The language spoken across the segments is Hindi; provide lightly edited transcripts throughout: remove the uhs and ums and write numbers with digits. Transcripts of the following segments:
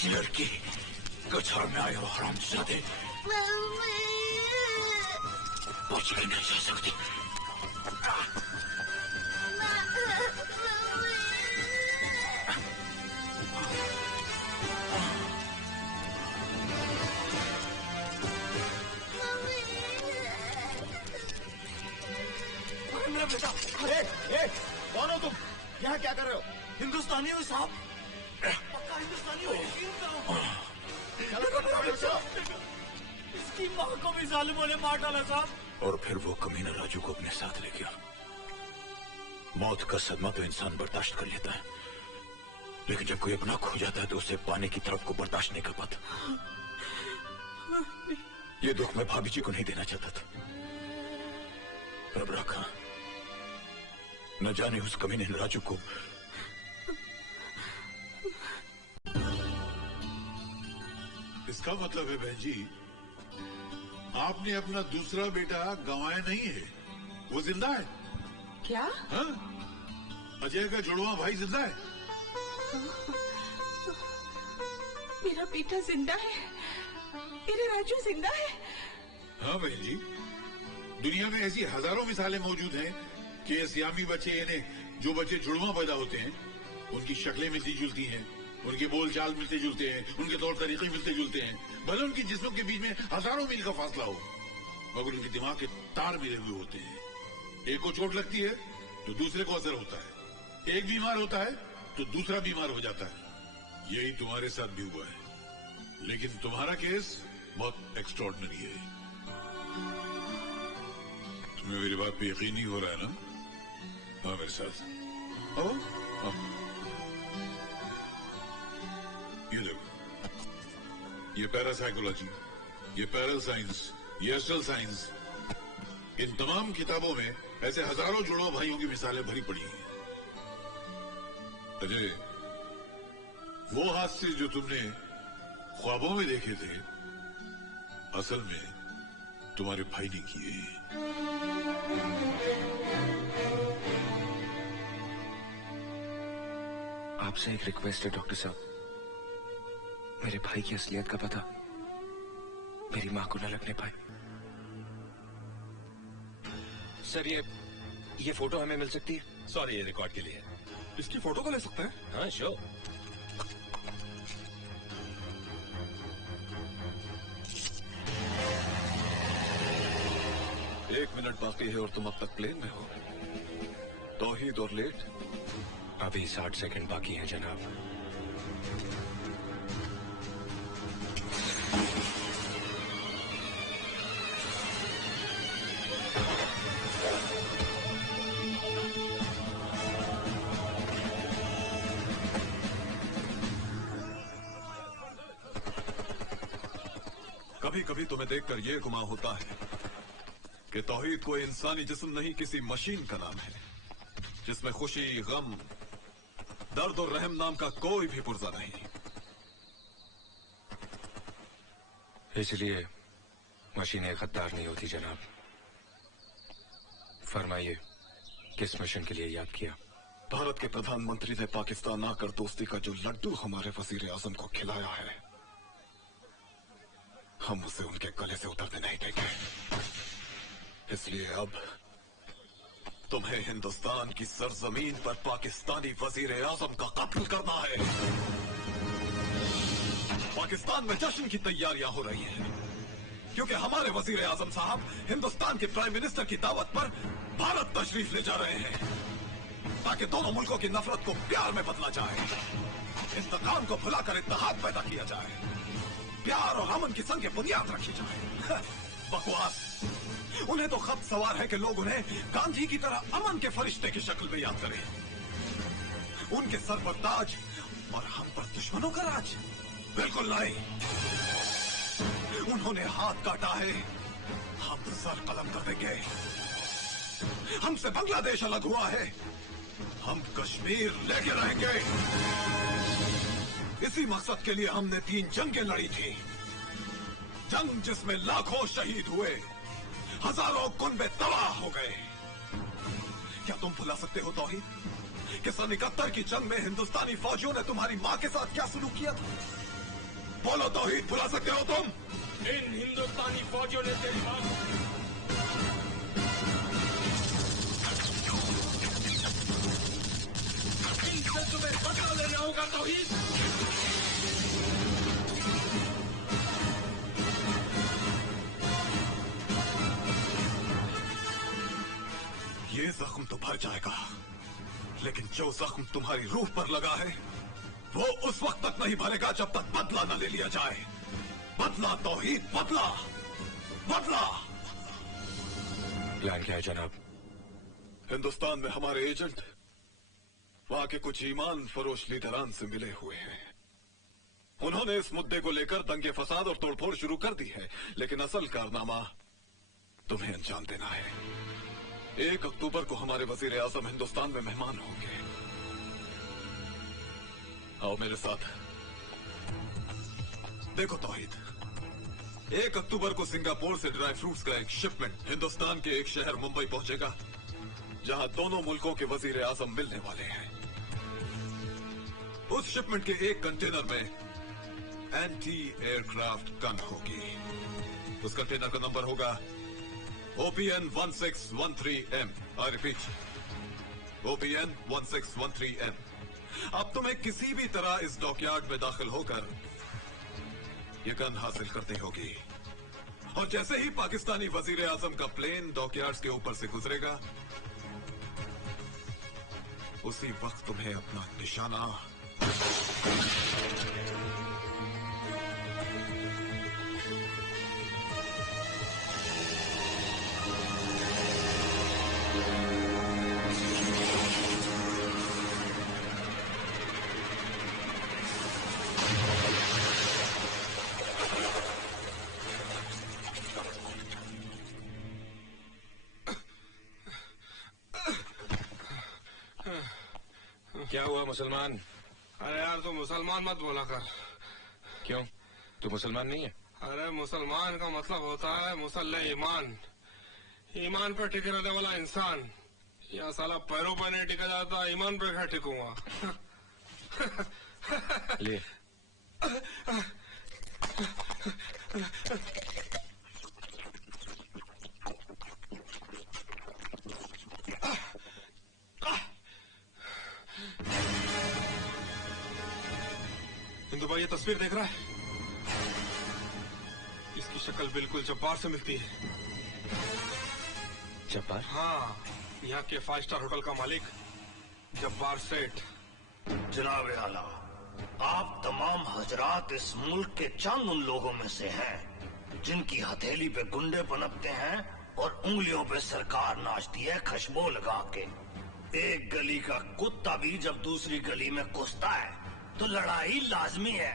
अच्छी लड़की कछाड़ में आए हो हरामजादे। बच के नहीं जा सकती। मेरा बेटा, कौन हो तुम? यहाँ क्या कर रहे हो? हिंदुस्तानी हो साहब? पक्का हिंदुस्तानी हो? इसकी माँ को भी जालिमों ने मार डाला साहब। और फिर वो कमीना राजू को अपने साथ ले गया। मौत का सदमा तो इंसान बर्दाश्त कर लेता है, लेकिन जब कोई अपना खो जाता है तो उसे पाने की तरफ को बर्दाश्त नहीं कर पाता। ये दुख मैं भाभी जी को नहीं देना चाहता था, अब रखा। न जाने उस कमीने राजू को इसका मतलब है बहन जी, आपने अपना दूसरा बेटा गंवाया नहीं है, वो जिंदा है। क्या? हाँ? अजय का जुड़वा भाई जिंदा है। मेरा बेटा जिंदा है, मेरे राजू जिंदा है। हाँ बहन जी, दुनिया में ऐसी हजारों मिसालें मौजूद हैं कि सियामी बच्चे, यानी जो बच्चे जुड़वा पैदा होते हैं, उनकी शक्लें मिलती जुलती हैं, उनके बोल चाल मिलते जुलते हैं, उनके तौर तरीके मिलते जुलते हैं। भले उनकी जिस्मों के बीच में हजारों मील का फासला हो, मगर उनके दिमाग के तार मिले हुए होते हैं। एक को चोट लगती है तो दूसरे को असर होता है, एक बीमार होता है तो दूसरा बीमार हो जाता है। यही तुम्हारे साथ भी हुआ है, लेकिन तुम्हारा केस बहुत एक्स्ट्रॉर्डिनरी है। तुम्हें मेरी बात पे यकीन नहीं हो रहा है ना? हाँ मेरे साथ आओ। ये देखो, ये पैरासाइकोलॉजी, ये पैरल साइंस, ये एस्ट्रल साइंस, इन तमाम किताबों में ऐसे हजारों जुड़वा भाइयों की मिसालें भरी पड़ी हैं। अजय, वो हादसे जो तुमने ख्वाबों में देखे थे, असल में तुम्हारे भाई ने किए हैं। आपसे एक रिक्वेस्ट है डॉक्टर साहब, मेरे भाई की असलियत का पता मेरी मां को न लगने पाए। सर ये फोटो हमें मिल सकती है? सॉरी, ये रिकॉर्ड के लिए है। इसकी फोटो को ले सकते हैं? हाँ श्योर। एक मिनट बाकी है और तुम अब तक प्लेन में हो। तौहीद और लेट? अभी 60 सेकंड बाकी हैं जनाब। कभी कभी तुम्हें देखकर यह गुमान होता है कि तौहीद कोई इंसानी जिस्म नहीं, किसी मशीन का नाम है जिसमें खुशी, गम, दर्द और रहम नाम का कोई भी पुर्जा नहीं। इसलिए मशीनें गद्दार नहीं होती जनाब। फरमाइए, किस मिशन के लिए याद किया? भारत के प्रधानमंत्री ने पाकिस्तान आकर दोस्ती का जो लड्डू हमारे वजीर आजम को खिलाया है, हम उसे उनके गले से उतरने नहीं देंगे। इसलिए अब तुम्हें हिंदुस्तान की सरजमीन पर पाकिस्तानी वजीर आजम का कत्ल करना है। पाकिस्तान में जश्न की तैयारियां हो रही हैं, क्योंकि हमारे वजीर आजम साहब हिंदुस्तान के प्राइम मिनिस्टर की दावत पर भारत तशरीफ ले जा रहे हैं, ताकि दोनों मुल्कों की नफरत को प्यार में बदला जाए, इंतकाम को भुलाकर इत्तेहाद पैदा किया जाए, प्यार और अमन की संग बुनियाद रखी जाए। बकवास। उन्हें तो खत सवार है कि लोग उन्हें गांधी की तरह अमन के फरिश्ते की शक्ल में याद करें, उनके सर पर ताज और हम पर दुश्मनों का राज। बिल्कुल नहीं। उन्होंने हाथ काटा है, हम सर कलम कर देंगे। हमसे बांग्लादेश अलग हुआ है, हम कश्मीर लेके रहेंगे। इसी मकसद के लिए हमने 3 जंगें लड़ी थी। जंग जिसमें लाखों शहीद हुए, हजारों कुनबे तबाह हो गए। क्या तुम भुला सकते हो तौहीद कि सन 71 की जंग में हिंदुस्तानी फौजियों ने तुम्हारी मां के साथ क्या सलूक किया था? बोलो तौहीद भुला सकते हो तुम? इन हिंदुस्तानी फौजियों ने तेरी बात इनसे तुम्हें बदला लेना होगा तौहीद। ये जख्म तो भर जाएगा, लेकिन जो जख्म तुम्हारी रूह पर लगा है वो उस वक्त तक नहीं भरेगा जब तक बदला न ले लिया जाए। बदला तौहीद, बदला, बदला। प्लान क्या है जनाब? हिंदुस्तान में हमारे एजेंट वहां के कुछ ईमान फरोश लीडरान से मिले हुए हैं। उन्होंने इस मुद्दे को लेकर दंगे फसाद और तोड़फोड़ शुरू कर दी है, लेकिन असल कारनामा तुम्हें अंजाम देना है। 1 अक्टूबर को हमारे वजीर आजम हिंदुस्तान में मेहमान होंगे। आओ मेरे साथ। देखो तौहीद, 1 अक्टूबर को सिंगापुर से ड्राई फ्रूट्स का एक शिपमेंट हिंदुस्तान के एक शहर मुंबई पहुंचेगा, जहां दोनों मुल्कों के वजीर आजम मिलने वाले हैं। उस शिपमेंट के एक कंटेनर में एंटी एयरक्राफ्ट गन होगी। उस कंटेनर का नंबर होगा OPN 1613M। I repeat, OPN 1613M। अब तुम्हें किसी भी तरह इस डॉकयार्ड में दाखिल होकर यह गन हासिल करनी होगी, और जैसे ही पाकिस्तानी वजीर आजम का प्लेन डॉकयार्ड्स के ऊपर से गुजरेगा, उसी वक्त तुम्हें अपना निशाना क्या हुआ मुसलमान? अरे यार तू मुसलमान मत बोला कर। क्यों, तू मुसलमान नहीं है? अरे मुसलमान का मतलब होता है मुसल्ले ईमान, ईमान पर टिके रहने वाला इंसान। या साला पैरों पर नहीं टिका जाता, ईमान पर क्या टिकूंगा। ले। हिंदू भाई ये तस्वीर देख रहा है? इसकी शक्ल बिल्कुल जब्बार से मिलती है। जब्बार? हाँ, यहाँ के 5 स्टार होटल का मालिक जब्बार सेठ। जनाब आला, आप तमाम हजरात इस मुल्क के चंद उन लोगों में से हैं जिनकी हथेली पे गुंडे पनपते हैं और उंगलियों पे सरकार नाचती है खुशबू लगा के। एक गली का कुत्ता भी जब दूसरी गली में घुसता है तो लड़ाई लाजमी है,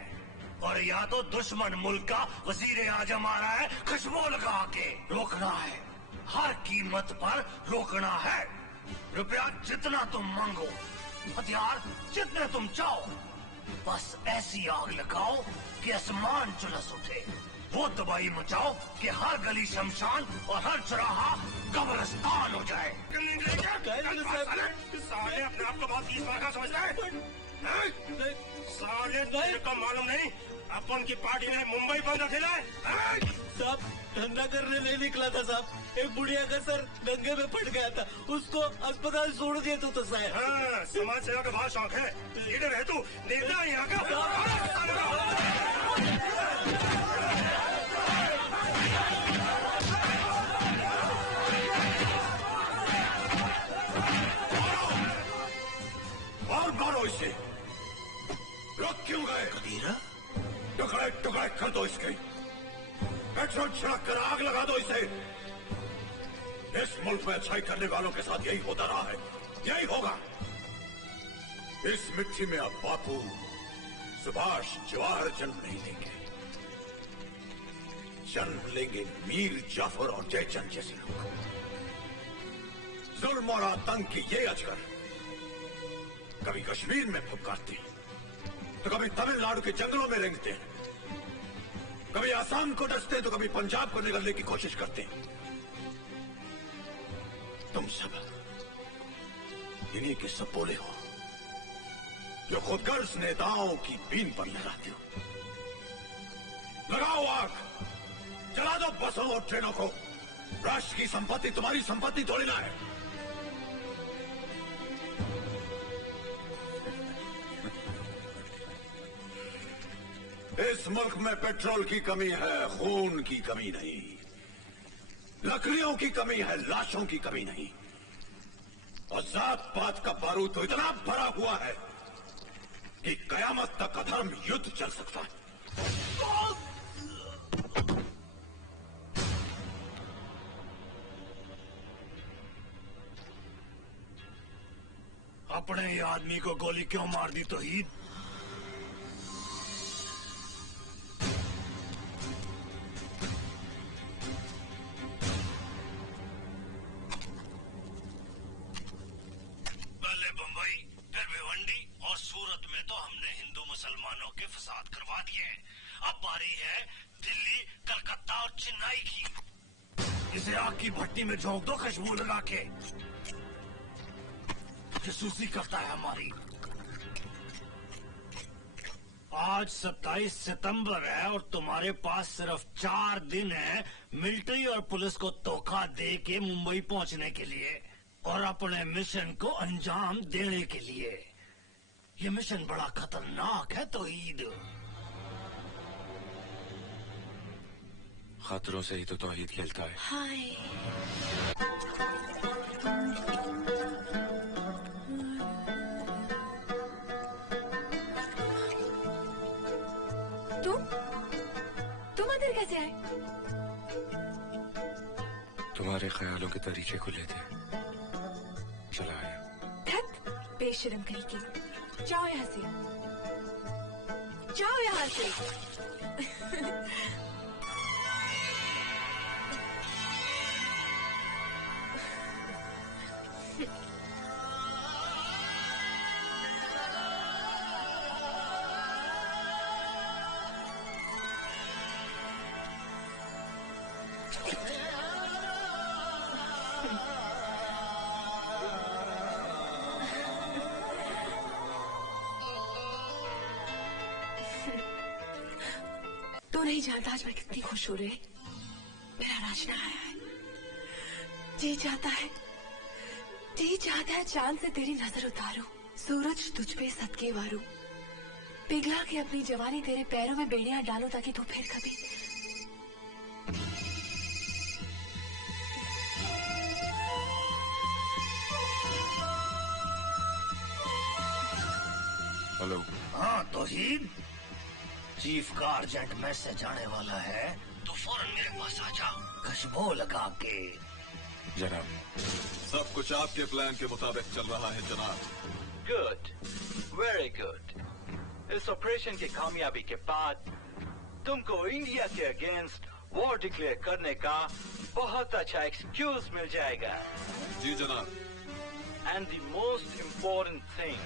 और या तो दुश्मन मुल्क का वजीर आजम आ रहा है खुशबू लगा के। रोकना है, हर कीमत पर रोकना है। रुपया जितना तुम मांगो, हथियार जितने तुम चाहो, बस ऐसी आग लगाओ कि आसमान झुलस उठे। वो तबाही मचाओ कि हर गली शमशान और हर चौराहा कब्रिस्तान हो जाए। साले अपने आप को बहुत का समझ रहे हैं? साले तेरे को मालूम नहीं अपन की पार्टी ने मुंबई बंद रखेला है? साहब धंधा करने नहीं निकला था साहब, एक बुढ़िया का सर दंगे में फट गया था, उसको अस्पताल छोड़ दिया तो साहब। हाँ, समाज सेवा का बहुत शौक है। लीडर है तू, नेता है यहाँ का। और मारो इसे। रुक क्यों गए? टुकड़े टुकड़े कर दो इसके, पेट्रोल छिड़क कर आग लगा दो इसे। इस मुल्क में अच्छाई करने वालों के साथ यही होता रहा है, यही होगा। इस मिट्टी में अब बापू, सुभाष, जवाहर जन्म नहीं लेंगे, जन्म लेंगे मीर जाफर और जयचंद जैसे लोग। जुल्म और आतंक की ये अजगर कभी कश्मीर में फुफकारते, तो कभी तमिलनाडु के जंगलों में रेंगते हैं, कभी आसाम को डसते तो कभी पंजाब को निगलने की कोशिश करते हैं। तुम सब इन्हीं के सपोले हो जो खुदगर्ज नेताओं की बीन पर लगाते हो। लगाओ आग, जला दो बसों और ट्रेनों को। राष्ट्र की संपत्ति तुम्हारी संपत्ति थोड़ी ना है। इस मुल्क में पेट्रोल की कमी है, खून की कमी नहीं। लकड़ियों की कमी है, लाशों की कमी नहीं। और जात पात का बारूद तो इतना भरा हुआ है कि कयामत तक अधर्म युद्ध चल सकता है। अपने ही आदमी को गोली क्यों मार दी तौहीद? पहले बंबई, फिर भिवंडी और सूरत में तो हमने हिंदू मुसलमानों के फसाद करवा दिए। अब बारी है दिल्ली, कलकत्ता और चेन्नई की। इसे आग की भट्टी में झोंक दो खुशबू लगा के। जासूसी करता है हमारी। आज 27 सितंबर है और तुम्हारे पास सिर्फ 4 दिन है मिलिट्री और पुलिस को धोखा दे के मुंबई पहुंचने के लिए और अपने मिशन को अंजाम देने के लिए। ये मिशन बड़ा खतरनाक है तौहीद। खतरों से ही तो तौहीद खेलता है। हाय। तुम अंदर कैसे आए? तुम्हारे ख्यालों के तरीके खुले थे, चला आया। धत बेशरम कहीं की। जाओ यहाँ से, जाओ यहाँ से। तू नहीं जानता आज मैं कितनी खुश हो रही। मेरा राजना आया है। जी चाहता है चांद से तेरी नजर उतारूं, सूरज तुझ पे सदके वारूं, पिघला के अपनी जवानी तेरे पैरों में बेड़ियां डालूं ताकि तू फिर कभी। हेलो। हाँ तौहीद, चीफ का अर्जेंट मैसेज आने वाला है तो फौरन मेरे पास आ जा खुशबू लगा के। जनाब, सब कुछ आपके प्लान के मुताबिक चल रहा है जनाब। Good, very good. इस ऑपरेशन की कामयाबी के बाद तुमको इंडिया के अगेंस्ट वॉर डिक्लेयर करने का बहुत अच्छा एक्सक्यूज मिल जाएगा। जी जनाब। And the most important thing,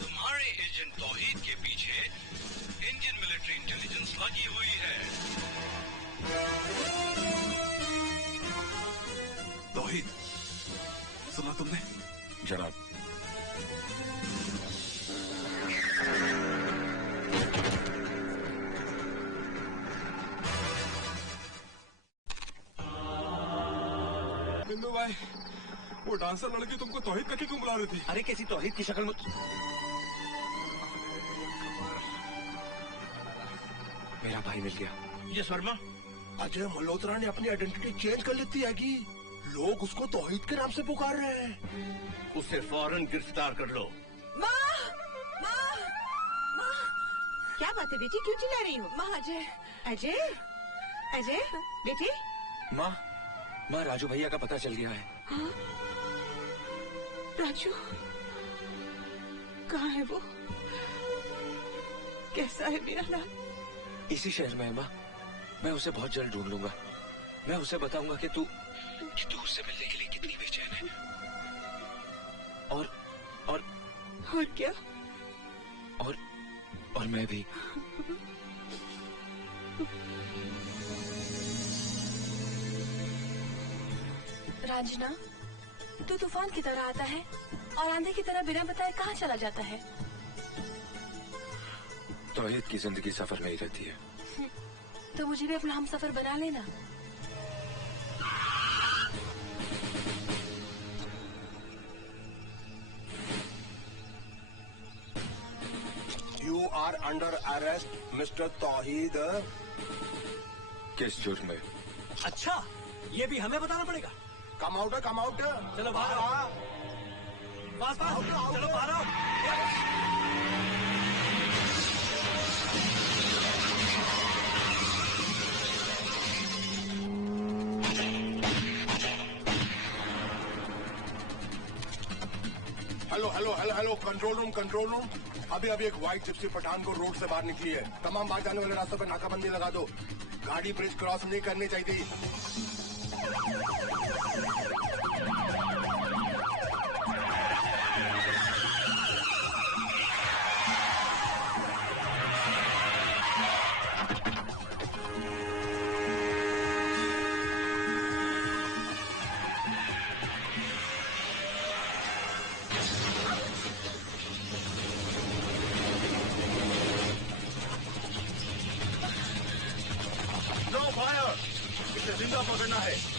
तुम्हारे एजेंट तौहीद के पीछे इंडियन मिलिट्री इंटेलिजेंस लगी हुई है। तौहीद, सुना तुमने? जनाब। बिंदु भाई, वो डांसर लड़की तुमको तौहीद करके क्यों बुला रही थी? अरे कैसी तौहीद की शक्ल में। मेरा भाई मिल गया। यस वर्मा। अजय मल्होत्रा ने अपनी आइडेंटिटी चेंज कर लेती है कि लोग उसको तौहीद के नाम से पुकार रहे हैं। उसे फौरन गिरफ्तार कर लो। माँ, माँ, माँ। क्या बात है बेटी, क्यों चिल्ला रही हो? माँ, अजय। अजय, अजय बेटी। माँ, राजू भैया का पता चल गया है। हाँ? राजू कहाँ है वो? कैसा है मेरा लाल? इसी शहर में है माँ। मैं उसे बहुत जल्द ढूंढ लूंगा। मैं उसे बताऊंगा कि तू उससे मिलने के लिए कितनी बेचैन है। और क्या? और मैं भी। रांझना, तू तूफान की तरह आता है और आंधी की तरह बिना बताए कहाँ चला जाता है? तौहीद की जिंदगी सफर में ही रहती है। तो मुझे भी अपना हम सफर बना लेना। You are under arrest, Mr. तौहीद। किस जुर्म में? अच्छा, ये भी हमें बताना पड़ेगा। Come out, come out. चलो बाहर आओ। पास पास, चलो बाहर आओ। Hello hello hello hello, control room, control room. अभी अभी एक व्हाइट जिप्सी पठानकोट रोड से बाहर निकली है। तमाम बाहर जाने वाले रास्तों पर नाकाबंदी लगा दो। गाड़ी ब्रिज क्रॉस नहीं करनी चाहिए। नो फायर, इसे जिंदा पकड़ना है।